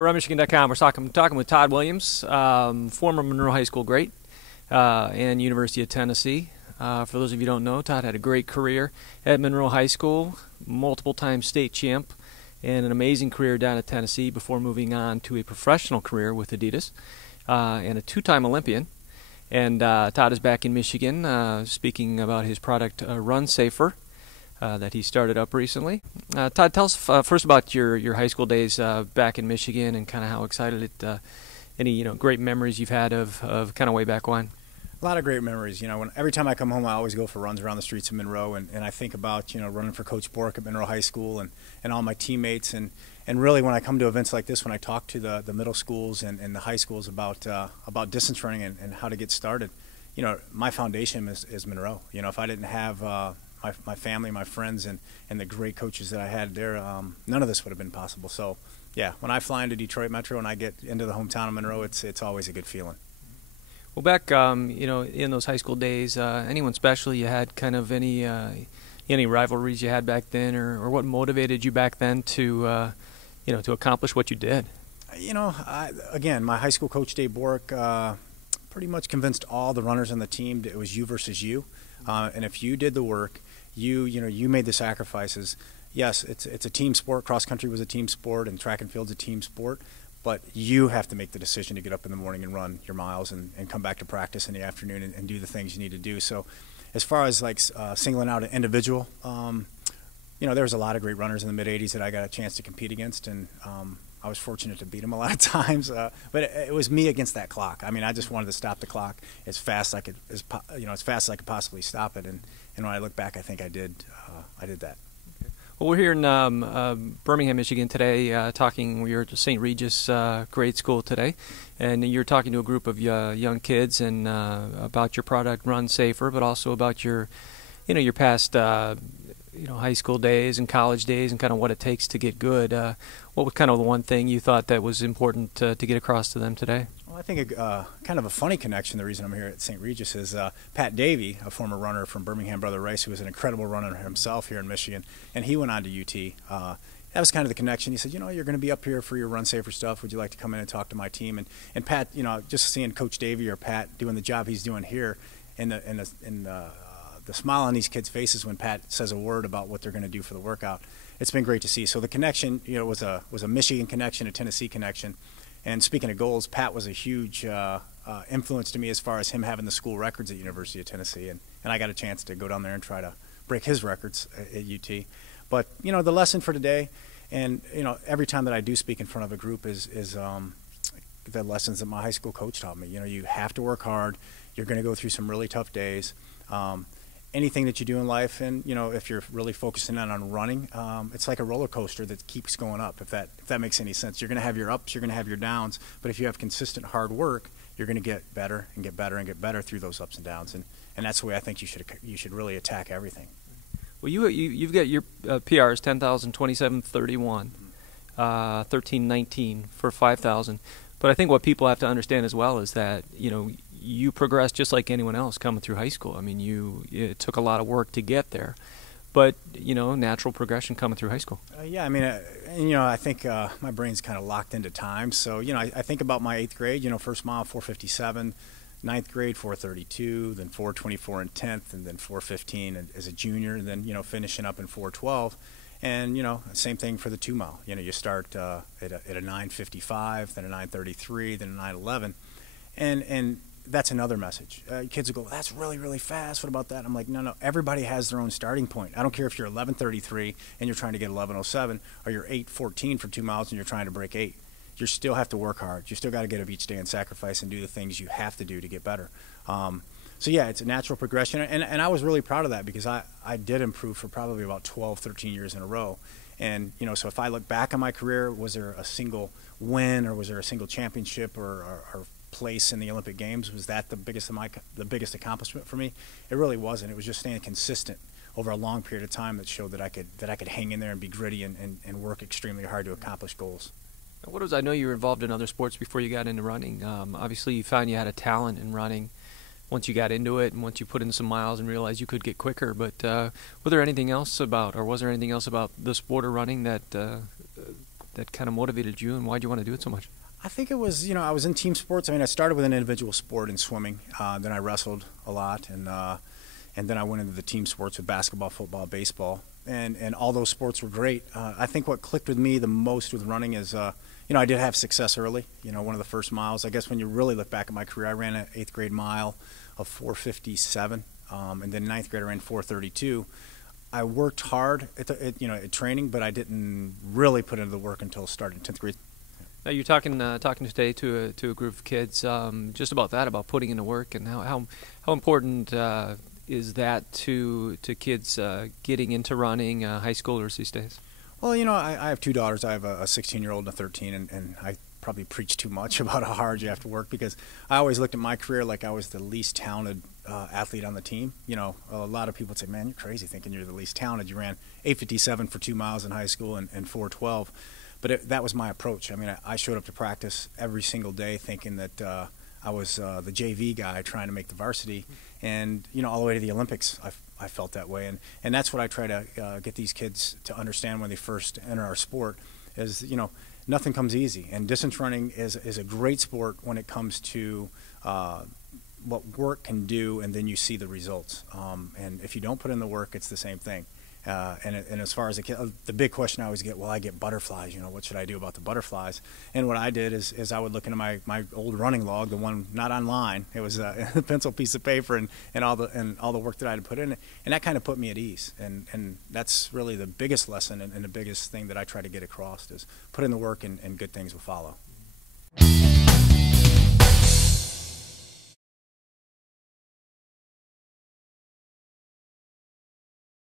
RunMichigan.com. We're talking with Todd Williams, former Monroe High School great and University of Tennessee. For those of you who don't know, Todd had a great career at Monroe High School, multiple-time state champ, and an amazing career down at Tennessee before moving on to a professional career with Adidas, and a two-time Olympian. And Todd is back in Michigan, speaking about his product, Run Safer, that he started up recently. Todd, tell us first about your high school days back in Michigan and kind of how excited any great memories you've had of kind of way back when. A lot of great memories. Every time I come home, I always go for runs around the streets of Monroe, and I think about running for Coach Bork at Monroe High School and all my teammates, and really when I come to events like this, when I talk to the middle schools and the high schools about distance running and how to get started, my foundation is Monroe. If I didn't have my family, my friends, and the great coaches that I had there, none of this would have been possible. So, yeah, when I fly into Detroit Metro and I get into the hometown of Monroe, it's always a good feeling. Well, back in those high school days, anyone special you had, kind of any rivalries you had back then, or what motivated you back then to to accomplish what you did? Again, my high school coach Dave Bork pretty much convinced all the runners on the team that it was you versus you, and if you did the work, you made the sacrifices. Yes, it's a team sport. Cross country was a team sport, and track and field's a team sport. But you have to make the decision to get up in the morning and run your miles and come back to practice in the afternoon and do the things you need to do. So as far as singling out an individual, there was a lot of great runners in the mid-'80s that I got a chance to compete against, and I was fortunate to beat them a lot of times. But it was me against that clock. I mean, I just wanted to stop the clock as fast as I could possibly stop it. And when I look back, I think I did that. Well, we're here in Birmingham, Michigan today, talking. We were at St. Regis grade school today, and you're talking to a group of young kids and about your product, Run Safer, but also about your past, high school days and college days, and kind of what it takes to get good. What was kind of the one thing you thought that was important to get across to them today? Well, I think kind of a funny connection. The reason I'm here at St. Regis is Pat Davey, a former runner from Birmingham Brother Rice, who was an incredible runner himself here in Michigan, and he went on to UT. That was kind of the connection. He said, you're going to be up here for your Run Safer stuff. Would you like to come in and talk to my team? And Pat, just seeing Coach Davey or Pat doing the job he's doing here, and the smile on these kids' faces when Pat says a word about what they're going to do for the workout, it's been great to see. So the connection, was a Michigan connection, a Tennessee connection. And speaking of goals, Pat was a huge influence to me as far as him having the school records at University of Tennessee, and I got a chance to go down there and try to break his records at UT. But the lesson for today, and every time that I do speak in front of a group is the lessons that my high school coach taught me. You have to work hard. You're going to go through some really tough days. Anything that you do in life, and if you're really focusing on running, it's like a roller coaster that keeps going up. If that makes any sense, you're going to have your ups, you're going to have your downs, but if you have consistent hard work, you're going to get better and get better and get better through those ups and downs, and that's the way I think you should really attack everything. Well, you've got your PRs 10,000, 27:31, 13:19 for 5,000, but I think what people have to understand as well is that you progressed just like anyone else coming through high school. I mean, it took a lot of work to get there, but natural progression coming through high school. Yeah, I mean, I think my brain's kind of locked into time. So I think about my 8th grade. First mile 4:57, 9th grade 4:32, then 4:24 in 10th, and then 4:15 as a junior, and then finishing up in 4:12. And same thing for the 2 mile. You start at a 9:55, then a 9:33, then a 9:11, and that's another message. Kids will go, that's really, really fast. What about that? I'm like, no. Everybody has their own starting point. I don't care if you're 11:33 and you're trying to get 11:07, or you're 8:14 for 2 miles and you're trying to break 8. You still have to work hard. You still got to get up each day and sacrifice and do the things you have to do to get better. So yeah, it's a natural progression, and I was really proud of that because I did improve for probably about 12, 13 years in a row. And so if I look back on my career, was there a single win, or was there a single championship or place in the Olympic Games? Was that the biggest accomplishment for me? It really wasn't. It was just staying consistent over a long period of time that showed that I could hang in there and be gritty and work extremely hard to accomplish goals. I know you were involved in other sports before you got into running. Obviously, you found you had a talent in running once you got into it and once you put in some miles and realized you could get quicker. But was there anything else about the sport of running that that kind of motivated you, and why did you want to do it so much? I think it was, you know, I was in team sports. I mean, I started with an individual sport in swimming. Then I wrestled a lot, and then I went into the team sports with basketball, football, baseball, and all those sports were great. I think what clicked with me the most with running is, you know, I did have success early. You know, one of the first miles. I guess when you really look back at my career, I ran an 8th grade mile of 4:57, and then 9th grade I ran 4:32. I worked hard at training, but I didn't really put into the work until starting 10th grade. Now you're talking today to a group of kids just about that, about putting in the work, and how important is that to kids getting into running, high schoolers these days? Well, you know, I have 2 daughters. I have a 16-year-old and a 13, and I probably preach too much about how hard you have to work, because I always looked at my career like I was the least talented athlete on the team. You know, a lot of people would say, man, you're crazy thinking you're the least talented. You ran 8:57 for 2 miles in high school and 4:12. But that was my approach. I mean, I showed up to practice every single day thinking that I was the JV guy trying to make the varsity. And, you know, all the way to the Olympics, I felt that way. And that's what I try to get these kids to understand when they first enter our sport is, you know, nothing comes easy. And distance running is a great sport when it comes to what work can do, and then you see the results. And if you don't put in the work, it's the same thing. And as far as the big question I always get, well, I get butterflies, you know, what should I do about the butterflies? And what I did is I would look into my old running log, the one not online. It was a pencil piece of paper and all the work that I had to put in it, and that kind of put me at ease. And that's really the biggest lesson and the biggest thing that I try to get across is put in the work and good things will follow.